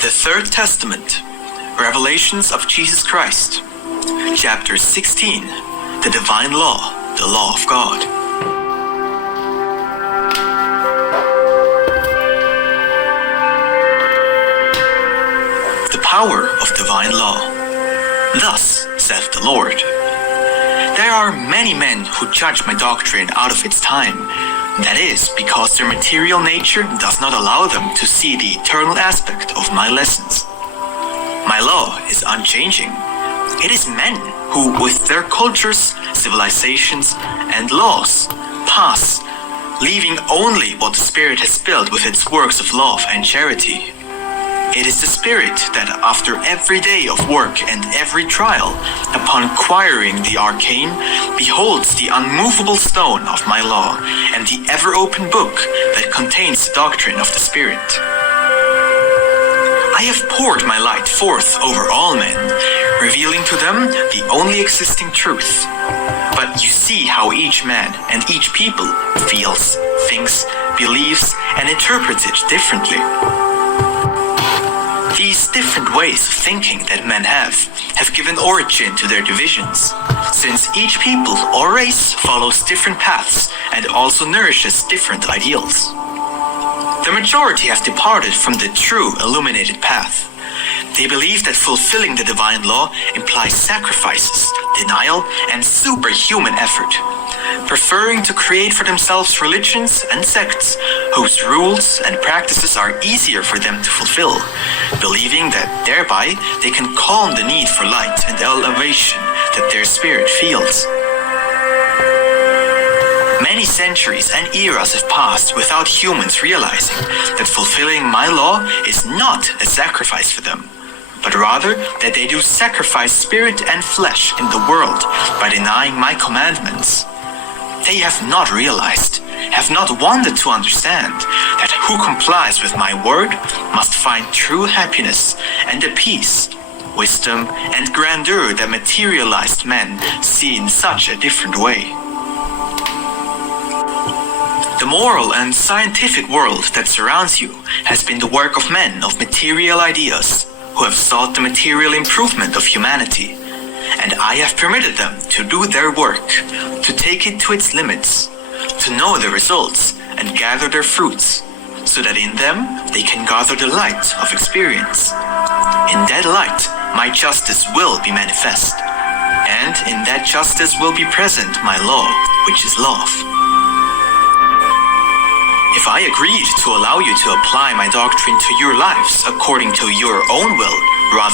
The Third Testament, Revelations of Jesus Christ, Chapter 16, The Divine Law, the Law of God. The power of divine law. Thus saith the Lord, there are many men who judge my doctrine out of its time. That is, because their material nature does not allow them to see the eternal aspect of my lessons. My law is unchanging. It is men who, with their cultures, civilizations, and laws, pass, leaving only what the Spirit has built with its works of love and charity. It is the Spirit that, after every day of work and every trial, upon acquiring the arcane, beholds the unmovable stone of my law and the ever-open book that contains the doctrine of the Spirit. I have poured my light forth over all men, revealing to them the only existing truth. But you see how each man and each people feels, thinks, believes, and interprets it differently. These different ways of thinking that men have given origin to their divisions, since each people or race follows different paths and also nourishes different ideals. The majority have departed from the true illuminated path. They believe that fulfilling the divine law implies sacrifices, denial, and superhuman effort, preferring to create for themselves religions and sects whose rules and practices are easier for them to fulfill, believing that thereby they can calm the need for light and elevation that their spirit feels. Many centuries and eras have passed without humans realizing that fulfilling my law is not a sacrifice for them, but rather that they do sacrifice spirit and flesh in the world by denying my commandments. They have not realized, have not wanted to understand, that who complies with my word must find true happiness and a peace, wisdom, and grandeur that materialized men see in such a different way. The moral and scientific world that surrounds you has been the work of men of material ideas who have sought the material improvement of humanity, and I have permitted them to do their work, to take it to its limits, to know the results and gather their fruits, so that in them they can gather the light of experience. In that light, my justice will be manifest, and in that justice will be present my law, which is love. If I agreed to allow you to apply my doctrine to your lives according to your own will, rather